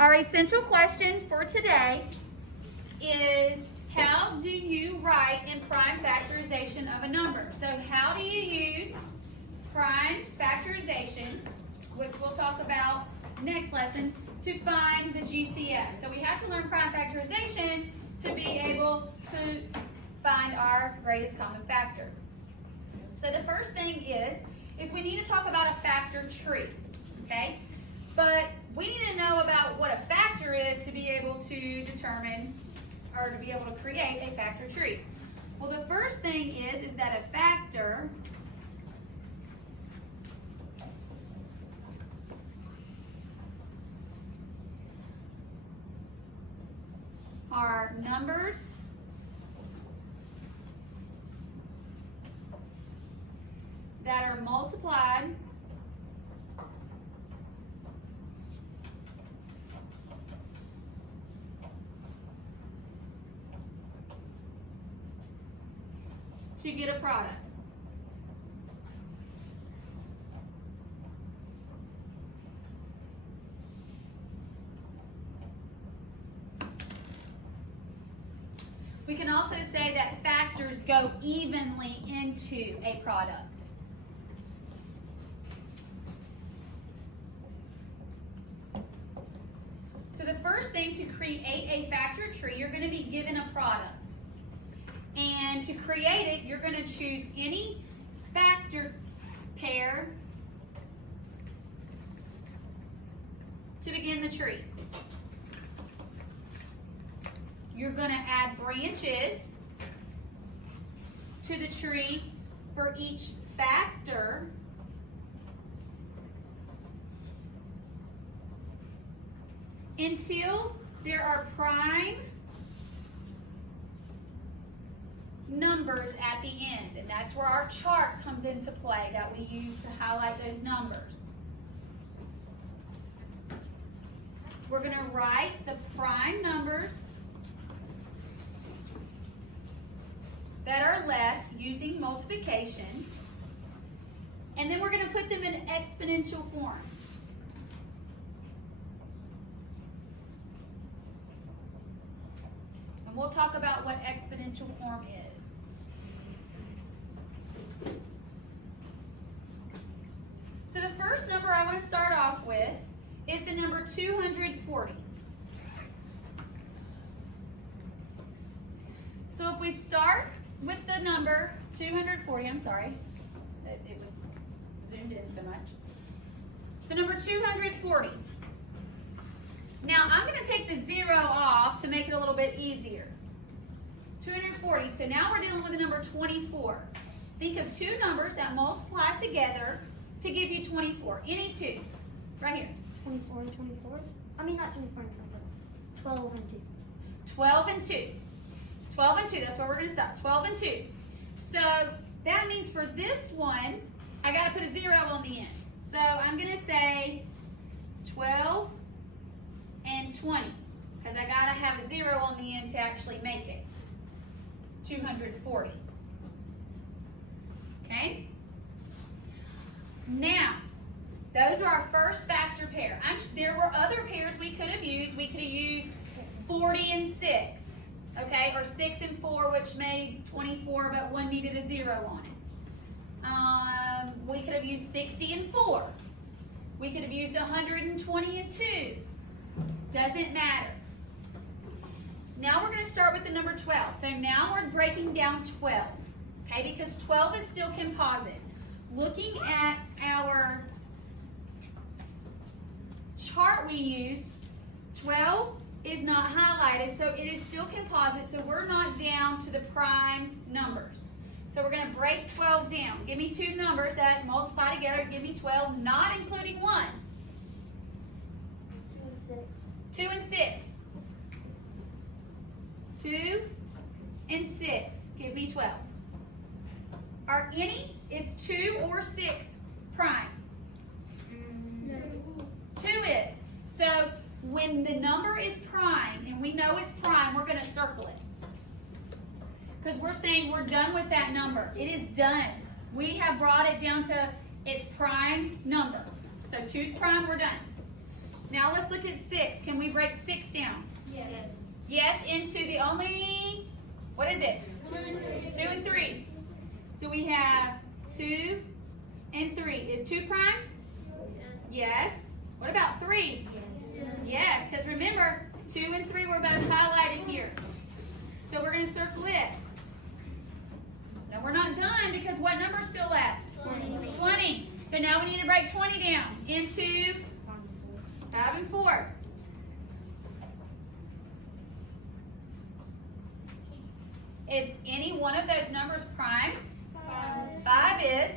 Our essential question for today is, how do you write in prime factorization of a number? So how do you use prime factorization, which we'll talk about next lesson, to find the GCF? So we have to learn prime factorization to be able to find our greatest common factor. So the first thing is we need to talk about a factor tree, okay? But we need to know about what a factor is to be able to determine or to be able to create a factor tree. Well, the first thing is that a factor are numbers that are multiplied to get a product. We can also say that factors go evenly into a product. So the first thing, to create a factor tree, you're going to be given a product. And to create it, you're going to choose any factor pair to begin the tree. You're going to add branches to the tree for each factor until there are prime numbers at the end. And that's where our chart comes into play that we use to highlight those numbers. We're going to write the prime numbers that are left using multiplication, and then we're going to put them in exponential form. And we'll talk about what exponential form is. So the first number I want to start off with is the number 240. So if we start with the number 240, I'm sorry, it was zoomed in so much. The number 240. Now I'm going to take the 0 off to make it a little bit easier. 240, so now we're dealing with the number 24. Think of two numbers that multiply together to give you 24. Any two, right here. 24 and 24? I mean, not 24 and 24. 12 and 2. 12 and 2. 12 and 2, that's where we're going to stop. 12 and 2. So that means for this one, I got to put a 0 on the end. So I'm going to say 12 and 20, because I got to have a 0 on the end to actually make it 240. Okay? Now, those are our first factor pair. There were other pairs we could have used. We could have used 40 and 6. Okay, or 6 and 4, which made 24, but one needed a 0 on it. We could have used 60 and 4. We could have used 120 and 2. Doesn't matter. Now we're going to start with the number 12. So now we're breaking down 12, okay, because 12 is still composite. Looking at our chart we use, 12 is not highlighted, so it is still composite, so we're not down to the prime numbers. So we're going to break 12 down. Give me two numbers that multiply together to give me 12, not including 1. 2 and 6. 2 and 6. Give me 12. Are any? It's 2 or 6 prime? No. 2 is. So when the number is prime, and we know it's prime, we're going to circle it. Because we're saying we're done with that number. It is done. We have brought it down to its prime number. So 2's prime, we're done. Now let's look at 6. Can we break 6 down? Yes. Yes, into the only, what is it? 2 and 3. So we have 2 and 3. Is 2 prime? Yes. What about 3? Yes, because remember, 2 and 3 were both highlighted here. So we're going to circle it. Now we're not done because what number is still left? 20. So now we need to break 20 down into 5 and 4. Is any one of those numbers prime? 5 is.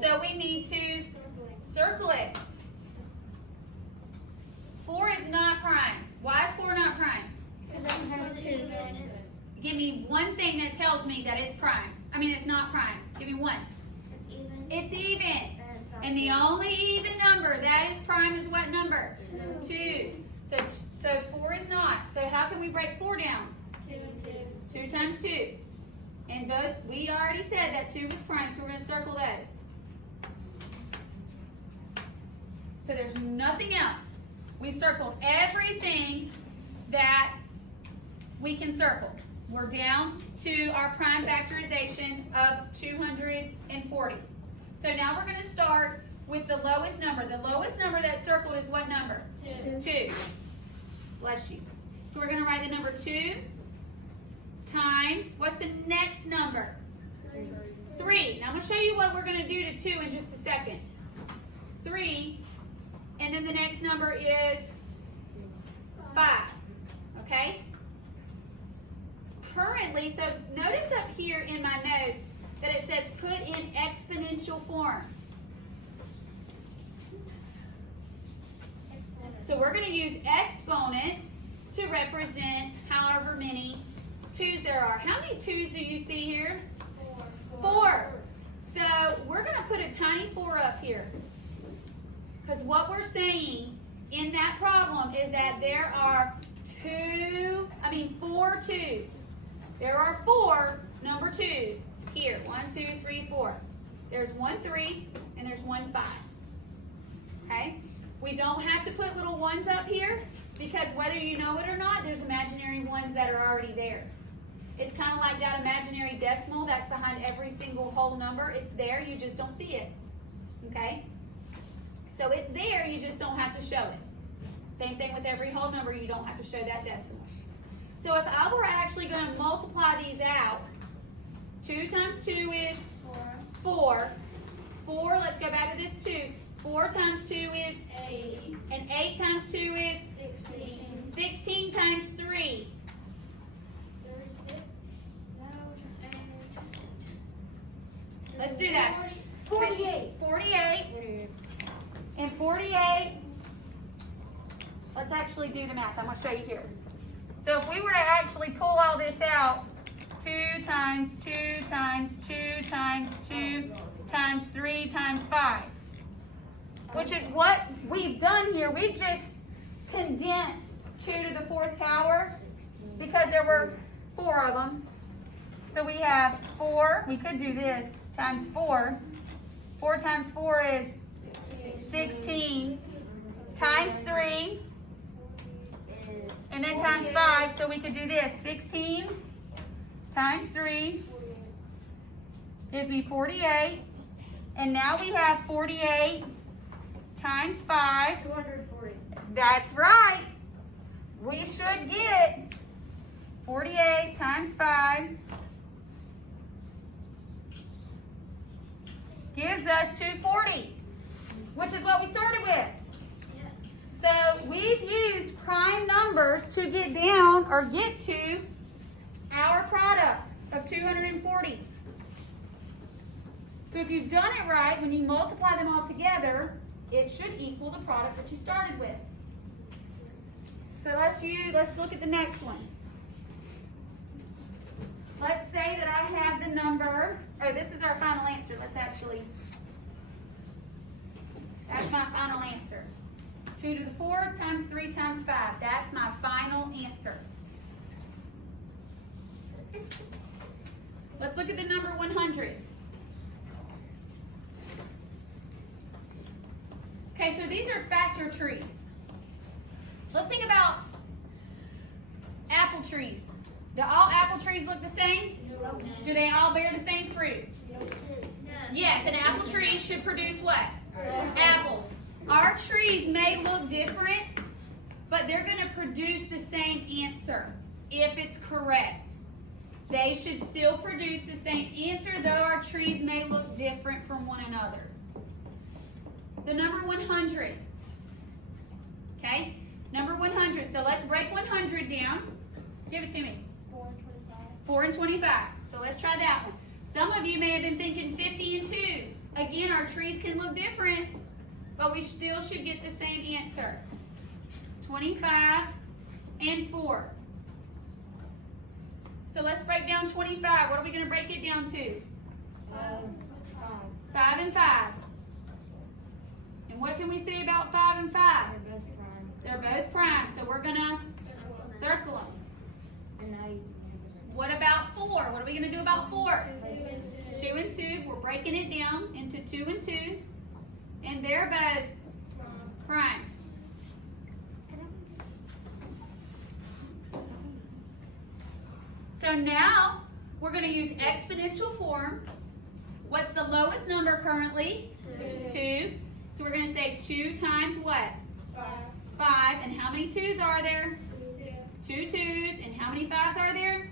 So we need to circle it. 4 is not prime. Why is 4 not prime? Give me one thing that tells me that it's prime. I mean, it's not prime. Give me one. It's even. And the only even number that is prime is what number? 2. So 4 is not. So how can we break 4 down? 2 times 2. And both, we already said that 2 is prime, so we're going to circle those. So there's nothing else. We've circled everything that we can circle. We're down to our prime factorization of 240. So now we're going to start with the lowest number. The lowest number that's circled is what number? 2. Bless you. So we're going to write the number 2 times, what's the next number? 3. Now I'm going to show you what we're going to do to 2 in just a second. 3, and then the next number is 5. Okay? Currently, so notice up here in my notes that it says put in exponential form. So we're going to use exponents to represent however many 2's there are. How many 2's do you see here? 4. So we're going to put a tiny 4 up here. Because what we're saying in that problem is that there are 4 2's. There are 4 number 2's here. 1, 2, 3, 4. There's 1 3 and there's 1 5. Okay? We don't have to put little 1's up here because whether you know it or not, there's imaginary 1's that are already there. It's kind of like that imaginary decimal that's behind every single whole number. It's there, you just don't see it. Okay? So it's there, you just don't have to show it. Same thing with every whole number, you don't have to show that decimal. So if I were actually going to multiply these out, 2 times 2 is 4. 4, let's go back to this 2. 4 times 2 is 8. And 8 times 2 is 16. 16 times 3. Let's do that. 48. 48. And 48, let's actually do the math. I'm going to show you here. So if we were to actually pull all this out, 2 times 2 times 2 times 2 times 3 times 5, which is what we've done here. We just condensed 2 to the 4th power because there were 4 of them. So we have 4, we could do this, times 4. 4 times 4 is 16 times 3, and then times 5, so we could do this. 16 times 3 gives me 48, and now we have 48 times 5. 240. That's right. We should get 48 times 5 gives us 240, which is what we started with. So we've used prime numbers to get down or get to our product of 240. So if you've done it right, when you multiply them all together, it should equal the product that you started with. So let's look at the next one. Let's say that I have the number, this is our final answer. That's my final answer. 2 to the 4 times 3 times 5. That's my final answer. Let's look at the number 100. Okay, so these are factor trees. Let's think about apple trees. Do all apple trees look the same? No. Do they all bear the same fruit? No. Yes, an apple tree should produce what? Apples. Our trees may look different, but they're going to produce the same answer if it's correct. They should still produce the same answer, though our trees may look different from one another. The number 100. Okay? Number 100. So let's break 100 down. Give it to me. 4 and 25. 4 and 25. So let's try that one. Some of you may have been thinking 50 and 2. Again, our trees can look different, but we still should get the same answer. 25 and 4. So let's break down 25. What are we going to break it down to? 5 and 5. And what can we say about 5 and 5? They're both prime. So we're going to circle them. What about 4? What are we going to do about 4? 2 and 2. We're breaking it down into 2 and 2. And they're both prime. So now we're going to use exponential form. What's the lowest number currently? 2. So we're going to say 2 times what? 5. And how many 2's are there? 2 2's. And how many 5's are there?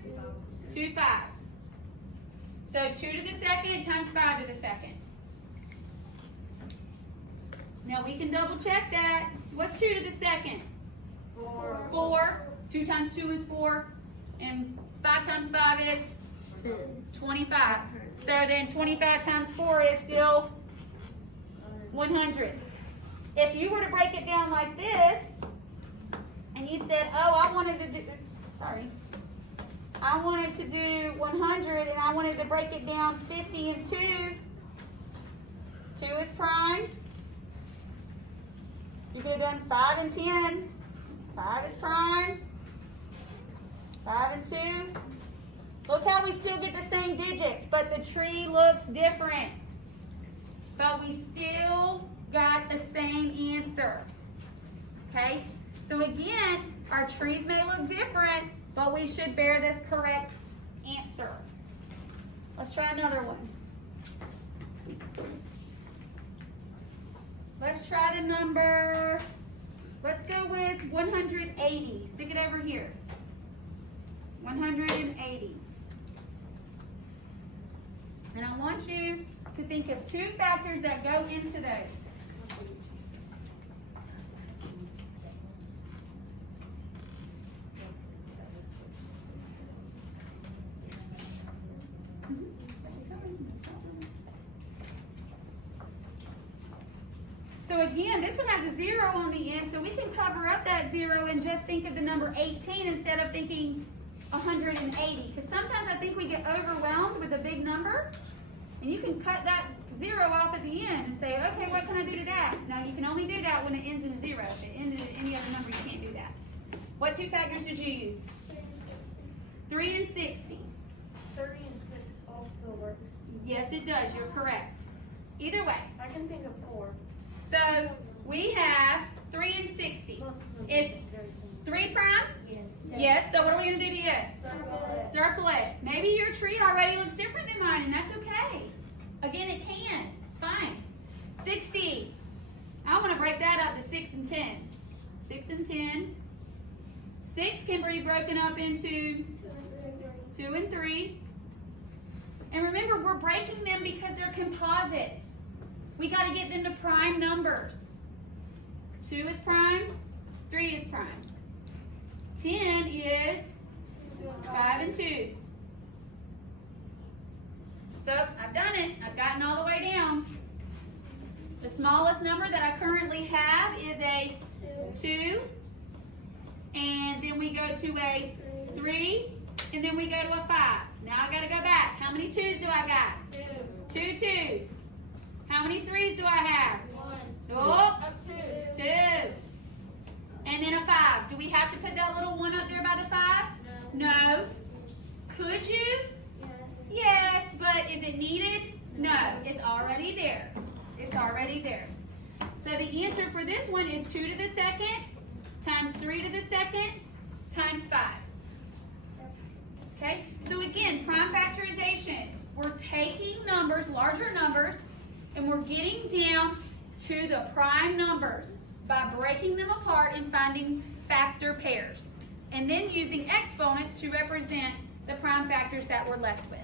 2 5's. So 2 to the second times 5 to the second. Now we can double check that. What's 2 to the second? 4. 2 times 2 is 4. And 5 times 5 is 25. So then 25 times 4 is still 100. If you were to break it down like this, and you said, oh, I wanted to do 100, and I wanted to break it down 50 and 2. 2 is prime. You could have done 5 and 10. 5 is prime. 5 and 2. Look how we still get the same digits, but the tree looks different. But we still got the same answer. Okay? So again, our trees may look different, but we should bear the correct answer. Let's try another one. Let's try the number, let's go with 180. Stick it over here. 180. And I want you to think of 2 factors that go into those. So again, this one has a 0 on the end, so we can cover up that 0 and just think of the number 18 instead of thinking 180. Because sometimes I think we get overwhelmed with a big number, and you can cut that 0 off at the end and say, okay, what can I do to that? No, you can only do that when it ends in a 0. If it ended in any other number, you can't do that. What 2 factors did you use? 3 and 60. 30 and 6 also works. Yes, it does. You're correct. Either way. I can think of 4. So we have 3 and 60. Is 3 prime? Yes. Yes. So what are we going to do to it? Circle it. Circle it. Maybe your tree already looks different than mine, and that's okay. Again, it can. It's fine. 60. I want to break that up to 6 and 10. 6 and 10. 6 can be broken up into 2 and 3. And remember, we're breaking them because they're composites. We got to get them to prime numbers. 2 is prime. 3 is prime. 10 is 5 and 2. So I've done it. I've gotten all the way down. The smallest number that I currently have is a 2. And then we go to a 3. And then we go to a 5. Now I got to go back. How many 2's do I got? 2 2's. How many 3's do I have? 1. Oh, Up 2. 2. And then a 5. Do we have to put that little 1 up there by the 5? No. Could you? Yes. Yes, but is it needed? No, it's already there. It's already there. So the answer for this one is 2 to the second times 3 to the second times 5. Okay, so again, prime factorization. We're taking numbers, larger numbers, and we're getting down to the prime numbers by breaking them apart and finding factor pairs. And then using exponents to represent the prime factors that we're left with.